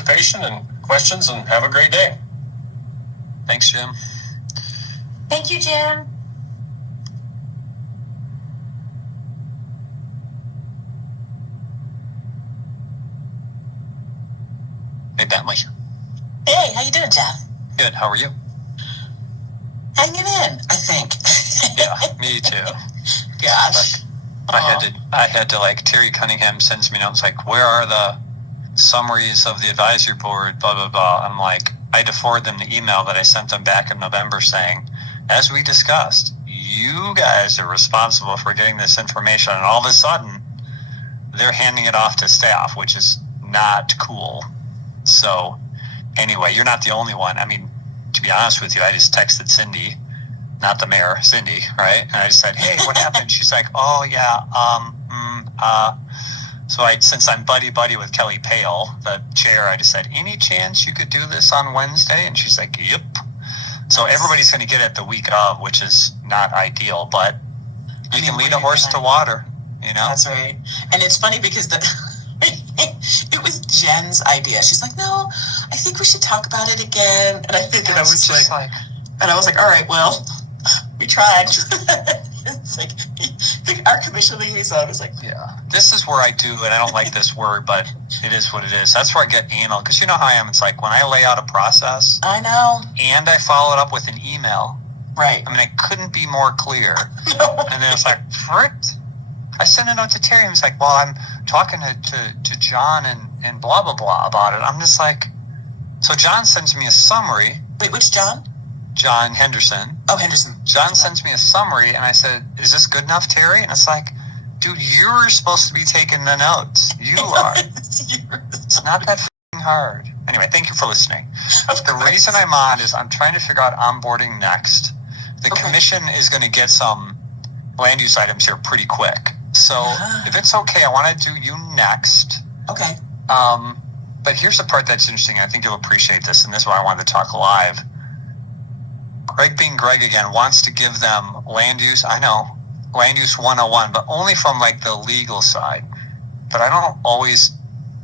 participation and questions, and have a great day. Thanks, Jim. Thank you, Jim. Hey, Bentley. Hey, how you doing, Jeff? Good. How are you? Hanging in, I think. Yeah, me too. Gosh. I had to like, Terry Cunningham sends me notes like, where are the summaries of the advisory board, blah, blah, blah. I'm like, I had to forward them the email that I sent them back in November saying, as we discussed, you guys are responsible for getting this information. And all of a sudden, they're handing it off to staff, which is not cool. So anyway, you're not the only one. I mean, to be honest with you, I just texted Cindy, not the mayor, Cindy, right? And I just said, hey, what happened? She's like, oh, yeah, So since I'm buddy with Kelly Pale, the chair, I just said, any chance you could do this on Wednesday? And she's like, yep. So everybody's going to get it the week of, which is not ideal, but you can lead a horse to water, you know? That's right. And it's funny because it was Jen's idea. She's like, no, I think we should talk about it again. And I was like, all right, well, we tried. It's like our commission liaison was like, yeah, this is where I do, and I don't like this word, but it is what it is. That's where I get anal, because you know how I am. It's like when I lay out a process, I know, and I follow it up with an email. Right. I mean, I couldn't be more clear. No. And then it's like, frick. I sent a note to Terry, and it's like, well, I'm talking to John and blah, blah, blah about it. I'm just like, so John sends me a summary. Wait, which John? John Henderson. Oh, Henderson. John sends me a summary, and I said, is this good enough, Terry? And it's like, dude, you're supposed to be taking the notes. You are. It's not that f***ing hard. Anyway, thank you for listening. The reason I'm on is I'm trying to figure out onboarding next. The commission is going to get some land use items here pretty quick. So if it's okay, I want to do you next. Okay. But here's the part that's interesting. I think you'll appreciate this, and this is why I wanted to talk live. Greg being Greg again wants to give them land use. I know, land use 101, but only from like the legal side. But I don't always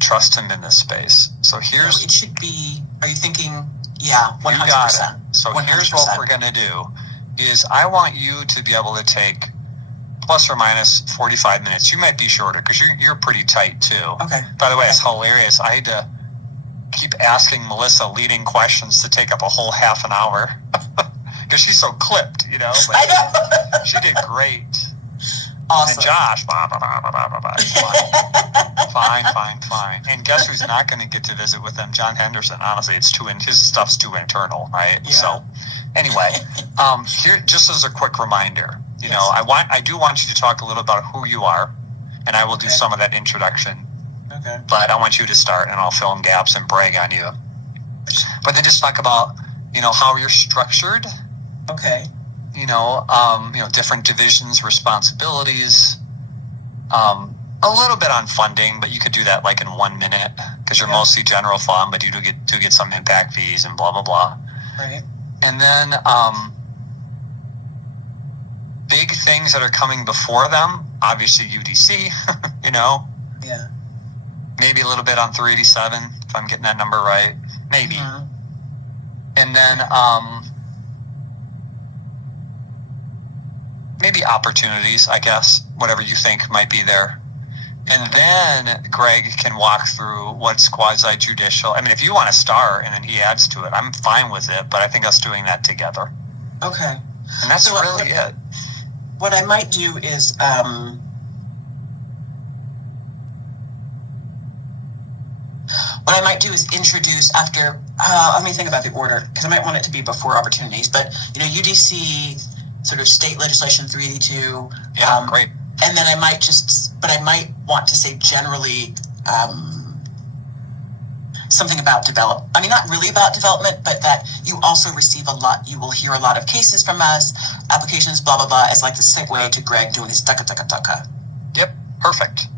trust him in this space. So here's... it should be... Are you thinking... Yeah, 100%. You got it. So 100%. Here's what we're going to do is I want you to be able to take plus or minus 45 minutes. You might be shorter because you're pretty tight too. Okay. By the way, it's hilarious. I had to keep asking Melissa leading questions to take up a whole half an hour because she's so clipped, you know. But I know. She did great. Awesome. And Josh, blah, blah, blah, blah, blah, blah. Fine. And guess who's not going to get to visit with them? John Henderson. Honestly, his stuff's too internal, right? Yeah. So, anyway, here just as a quick reminder, you know, I do want you to talk a little about who you are, and I will do some of that introduction. Okay. But I want you to start, and I'll fill in gaps and brag on you. But then just talk about, you know, how you're structured. Okay. You know, different divisions, responsibilities. A little bit on funding, but you could do that like in 1 minute because you're mostly general fund, but you do get some impact fees and blah blah blah. Right. And then big things that are coming before them, obviously UDC. You know. Yeah. Maybe a little bit on 387 if I'm getting that number right. Maybe. Mm-hmm. And then maybe opportunities, I guess, whatever you think might be there. And then Greg can walk through what's quasi-judicial. I mean, if you want to start and then he adds to it, I'm fine with it, but I think us doing that together. Okay. And that's really it. What I might do is introduce after, let me think about the order, because I might want it to be before opportunities, but, you know, UDC, sort of state legislation 382. Yeah, great. And then I might want to say generally something about I mean, not really about development, but that you also you will hear a lot of cases from us, applications, blah, blah, blah, as like the segue to Greg doing his tucka. Yep, perfect.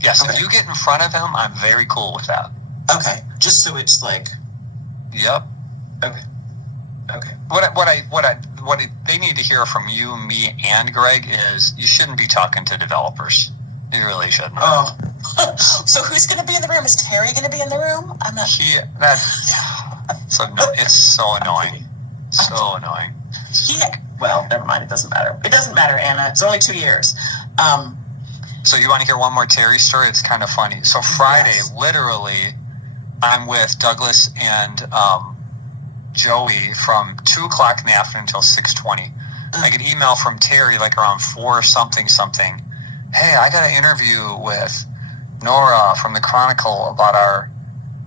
Yes, Okay. If you get in front of him, I'm very cool with that. Okay, just so it's like... Yep. Okay. What they need to hear from you, me, and Greg is you shouldn't be talking to developers. You really shouldn't. Oh, So who's going to be in the room? Is Terry going to be in the room? I'm not sure. It's so annoying. So annoying. Well, never mind. It doesn't matter. It doesn't matter, Anna. It's only 2 years. So you want to hear one more Terry story? It's kind of funny. So Friday, literally, I'm with Douglas and Joey from 2 o'clock in the afternoon until 6:20. I get an email from Terry like around 4 something. Hey, I got an interview with Nora from the Chronicle about our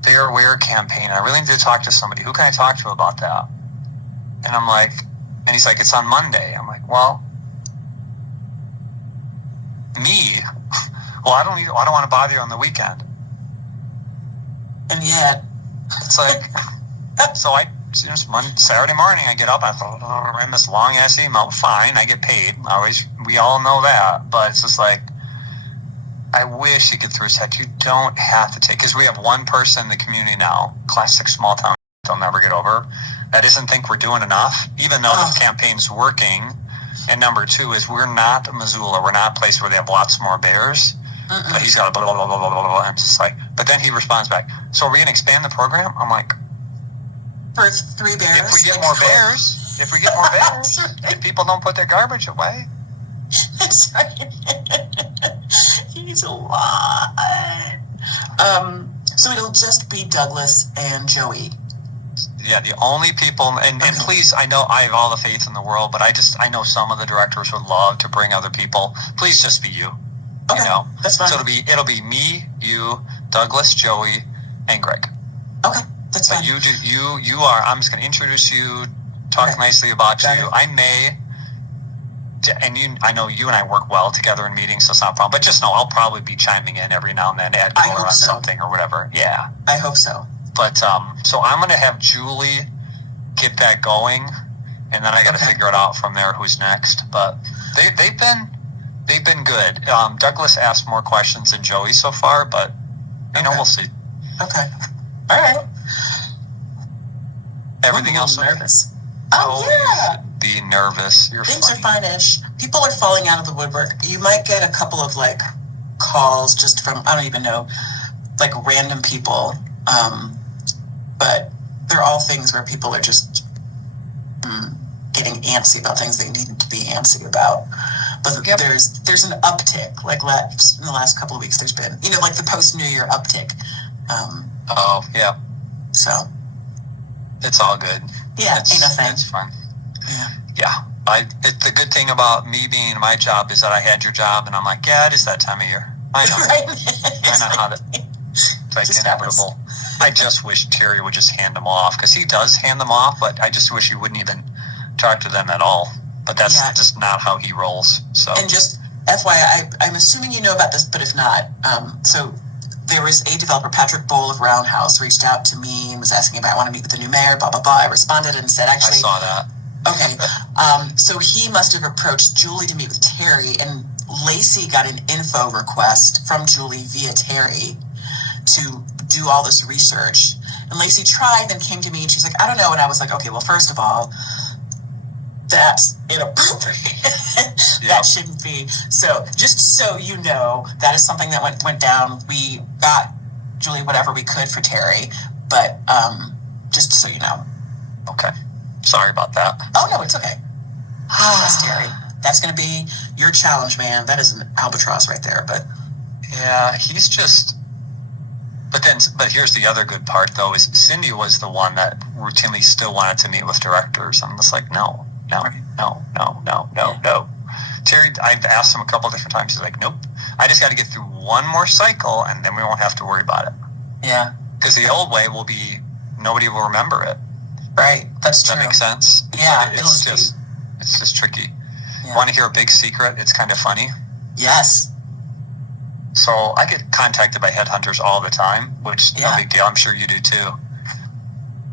They're Aware campaign. I really need to talk to somebody. Who can I talk to about that? And I'm like, and he's like, it's on Monday. I'm like, well, me? Well, I don't want to bother you on the weekend. And yet, it's like, so Saturday morning, I get up, I thought, I write this long ass email. Fine, I get paid. We all know that, but it's just like, I wish you could through his head. You don't have to take, because we have one person in the community now, classic small town, they'll never get over, that doesn't think we're doing enough, even though the campaign's working. And number 2 is we're not Missoula. We're not a place where they have lots more bears. But he's got a blah, blah, blah, blah, blah, blah. I'm just like, but then he responds back, so are we going to expand the program? I'm like, for 3 bears? If we get more bears, if people don't put their garbage away. That's right. He's a lot. So it'll just be Douglas and Joey. Yeah, the only people, and please, I know I have all the faith in the world, but I know some of the directors would love to bring other people. Please just be you. Okay, you know, that's fine. So it'll be me, you, Douglas, Joey, and Greg. Okay, that's fine. But you are. I'm just going to introduce you, talk nicely about you. I may, and I know you and I work well together in meetings, so it's not a problem. But just know I'll probably be chiming in every now and then to add color on something or whatever. Yeah, I hope so. But so I'm going to have Julie get that going, and then I got to figure it out from there who's next. But they've been good. Douglas asked more questions than Joey so far, but we'll see. Okay. All right. Everything else nervous. Be nervous. Things are fine-ish. People are falling out of the woodwork. You might get a couple of calls just from, I don't even know, random people. But they're all things where people are just getting antsy about things they need to be antsy about. But there's an uptick, in the last couple of weeks there's been, the post-New Year uptick. So. It's all good. Yeah, ain't no thing. It's fun. Yeah. The good thing about me being in my job is that I had your job, and I'm like, yeah, it is that time of year. I know. I know how to. It's inevitable. I just wish Terry would just hand them off, because he does hand them off, but I just wish he wouldn't even talk to them at all. But that's just not how he rolls. So. And just FYI, I'm assuming you know about this, but if not, so there was a developer, Patrick Bowl of Roundhouse, reached out to me and was asking if I want to meet with the new mayor, blah, blah, blah. I responded and said, actually. I saw that. Okay. So he must have approached Julie to meet with Terry, and Lacey got an info request from Julie via Terry to do all this research. And Lacey tried, then came to me, and she's like, I don't know. And I was like, okay, well, first of all, that's inappropriate. That shouldn't be. So just so you know, that is something that went down. We got Julie whatever we could for Terry, but just so you know. Okay. Sorry about that. Oh, no, it's okay. That's Terry. That's going to be your challenge, man. That is an albatross right there. But yeah, he's just. But here's the other good part, though, is Cindy was the one that routinely still wanted to meet with directors. I'm just like, no. Terry, I've asked him a couple different times. He's like, nope. I just got to get through one more cycle, and then we won't have to worry about it. Yeah. Because the old way will be nobody will remember it. Right. That's true. Does that make sense? Yeah. It's just tricky. Yeah. Want to hear a big secret? It's kind of funny. Yes. So I get contacted by headhunters all the time, which no big deal. I'm sure you do too.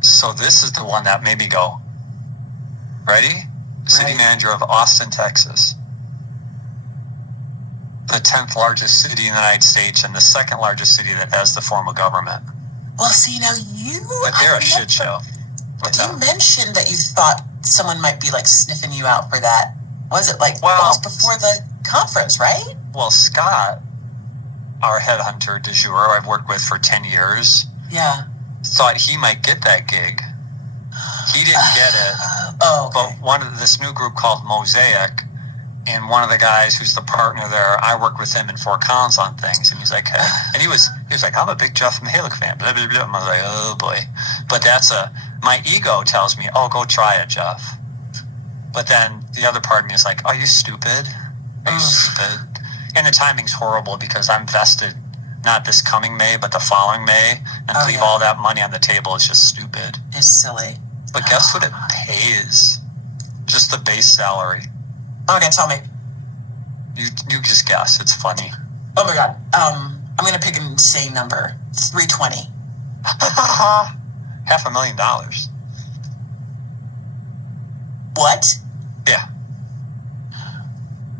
So this is the one that made me go, ready? City manager of Austin, Texas. The 10th largest city in the United States and the 2nd largest city that has the form of government. Well, see, now you... But they're a shit show. You mentioned that you thought someone might be sniffing you out for that. Was it months before the conference, right? Well, Scott... our headhunter du jour I've worked with for 10 years, thought he might get that gig. He didn't get it. But this new group called Mosaic, and one of the guys who's the partner there, I work with him in Fort Collins on things, and he's like, hey, and he was like, I'm a big Jeff Mihelich fan, blah, blah, blah. I was like, oh boy. But my ego tells me, oh, go try it, Jeff. But then the other part of me is like, are you stupid? Are you stupid? And the timing's horrible because I'm vested not this coming May, but the following May, and leave all that money on the table is just stupid. It's silly. But guess what it pays? Just the base salary. Okay, tell me. You just guess. It's funny. Oh my God. I'm gonna pick an insane number. $320. $500,000. What? Yeah.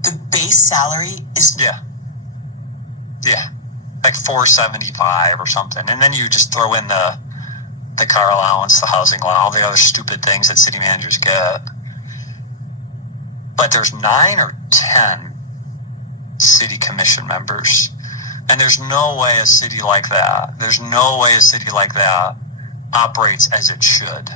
The base salary is Yeah. Like $475 or something. And then you just throw in the car allowance, the housing allowance, all the other stupid things that city managers get. But there's 9 or 10 city commission members. And there's no way a city like that operates as it should.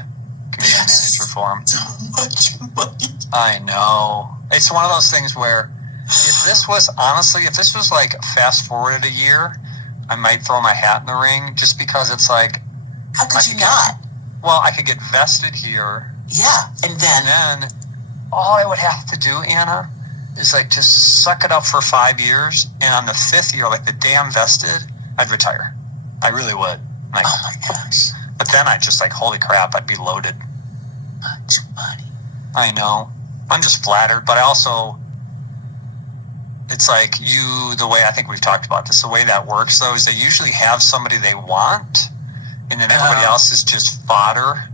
Commission manager form. So much money. I know. It's one of those things where if this was like fast forwarded a year, I might throw my hat in the ring just because it's like. How could you not? Well, I could get vested here. Yeah, and then all I would have to do, Anna, is like just suck it up for 5 years, and on the 5th year, like the day I'm vested, I'd retire. I really would. Like, oh my gosh. But then I'd just like, holy crap, I'd be loaded. Much money. I know. I'm just flattered, but I also, it's like the way I think we've talked about this, the way that works though is they usually have somebody they want, and then everybody else is just fodder.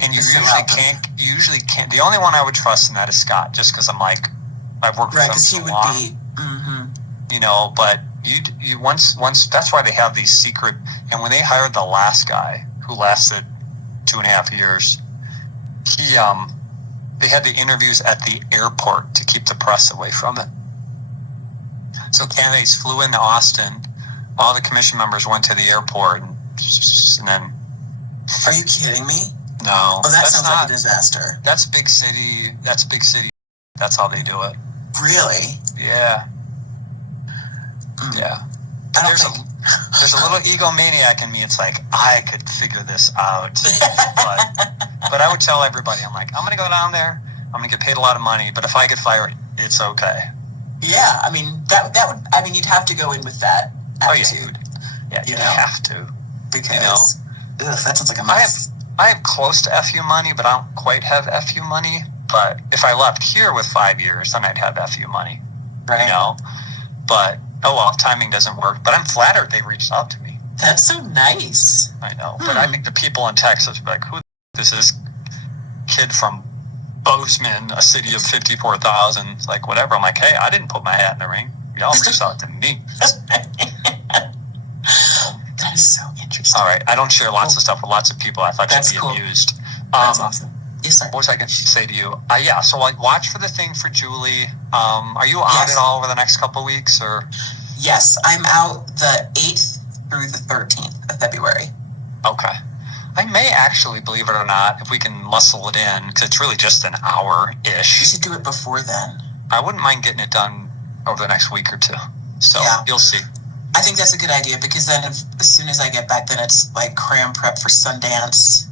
And you usually can't. The only one I would trust in that is Scott, just because I'm like, I've worked with him so long. You know, but you once that's why they have these secret. And when they hired the last guy who lasted 2.5 years, they had the interviews at the airport to keep the press away from it. So candidates flew into Austin. All the commission members went to the airport, and then. Are you kidding me? No. Oh, that sounds like a disaster. That's big city. That's how they do it. Really? Yeah. Yeah. There's a little egomaniac in me. It's like, I could figure this out. but I would tell everybody, I'm like, I'm going to go down there. I'm going to get paid a lot of money. But if I get fired, it's okay. Yeah. I mean, that would, I mean, you'd have to go in with that attitude. Yeah, you have to. Because, that sounds like a mess. I have close to FU money, but I don't quite have FU money. But if I left here with 5 years, then I'd have FU money. Right. You know? But, oh well, timing doesn't work. But I'm flattered they reached out to me. That's so nice. I know. But I think the people in Texas be like, who is this kid from Bozeman, a city of 54,000? Like, whatever. I'm like, hey, I didn't put my hat in the ring. Y'all reached out to me. That is so interesting. All right. I don't share lots of stuff with lots of people. I thought you'd be amused. That's awesome. Yes, sir. What was I going to say to you? So like, watch for the thing for Julie. Are you out at all over the next couple of weeks? Or? Yes, I'm out the 8th through the 13th of February. Okay. I may actually, believe it or not, if we can muscle it in, because it's really just an hour-ish. You should do it before then. I wouldn't mind getting it done over the next week or two. So you'll see. I think that's a good idea because then as soon as I get back, then it's like cram prep for Sundance.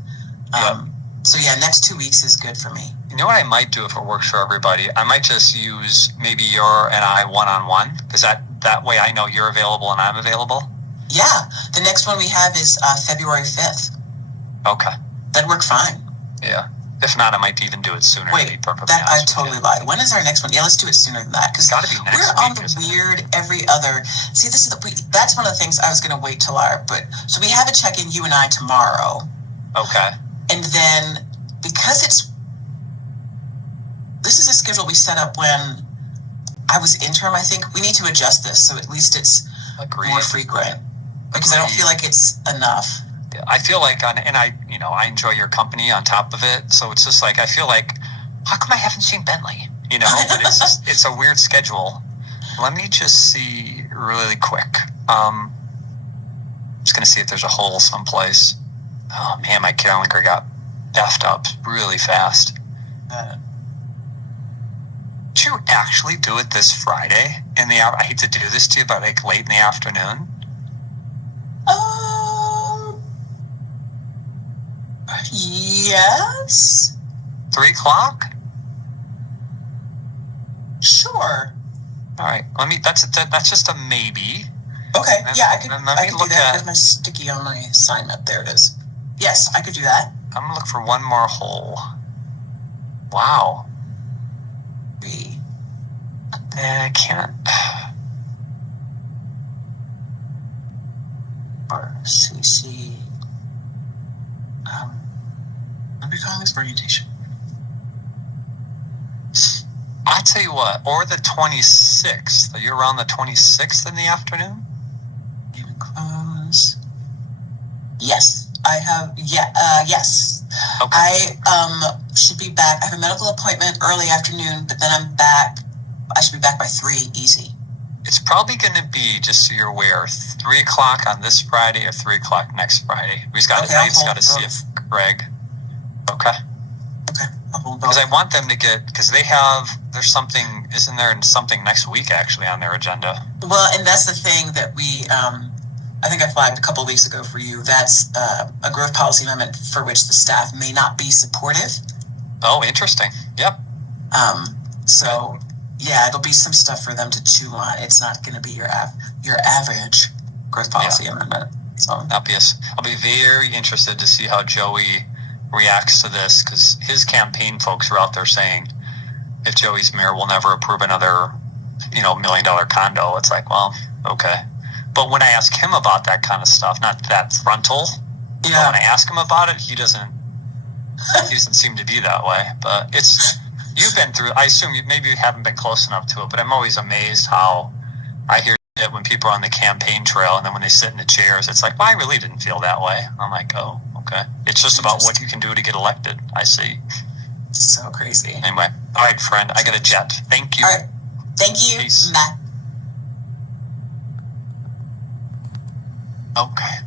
So next 2 weeks is good for me. You know what I might do if it works for everybody? I might just use maybe your and I one-on-one, because that way I know you're available and I'm available. Yeah. The next one we have is February 5th. Okay. That'd work fine. Yeah. If not, I might even do it sooner. Wait, to be perfectly I honest totally lied. When is our next one? Yeah, let's do it sooner than that. Because we're on the weird every other. See, that's one of the things I was going to wait till so we have a check-in, you and I, tomorrow. Okay. And then, because this is a schedule we set up when I was interim, I think we need to adjust this so at least it's more frequent. Because I don't feel like it's enough. I feel like I enjoy your company on top of it. So it's just like, I feel like, how come I haven't seen Bentley? But it's a weird schedule. Let me just see really quick. Just gonna see if there's a hole someplace. Oh man, my calendar got effed up really fast. Did you actually do it this Friday in the I hate to do this to you, but like late in the afternoon? Yes. 3 o'clock? Sure. All right. That's just a maybe. Okay. Then, Yeah, I could. Let I me could look do that. at. There's my sticky on my assignment. There it is. Yes, I could do that. I'm gonna look for one more hole. Wow. 3. I can't. RCC. What are we calling this for orientation? I tell you what, or the 26th. Are you around the 26th in the afternoon? Even close. Yes, I have. Yeah. Yes. Okay. I should be back. I have a medical appointment early afternoon, but then I'm back. I should be back by 3 easy. It's probably going to be, just so you're aware, 3 o'clock on this Friday or 3 o'clock next Friday. I just got to see if Greg. Okay. Okay. I'll hold Because both. I want them to get, because there's something, isn't there something next week actually on their agenda? Well, and that's the thing that we, I think I flagged a couple of weeks ago for you. That's a growth policy amendment for which the staff may not be supportive. Oh, interesting. Yep. So, yeah, it'll be some stuff for them to chew on. It's not going to be your average growth policy amendment. So I'll be very interested to see how Joey reacts to this, because his campaign folks are out there saying if Joey's mayor, we'll never approve another, $1 million condo. It's like, well, okay. But when I ask him about that kind of stuff, not that frontal, but when I ask him about it, he doesn't seem to be that way. But you've been through, I assume maybe you haven't been close enough to it, but I'm always amazed how I hear it when people are on the campaign trail, and then when they sit in the chairs, it's like, well, I really didn't feel that way. I'm like, oh, okay. It's just about what you can do to get elected. I see. So crazy. Anyway, all right, friend, I got a jet. Thank you. All right. Thank you, Peace. Matt. Okay.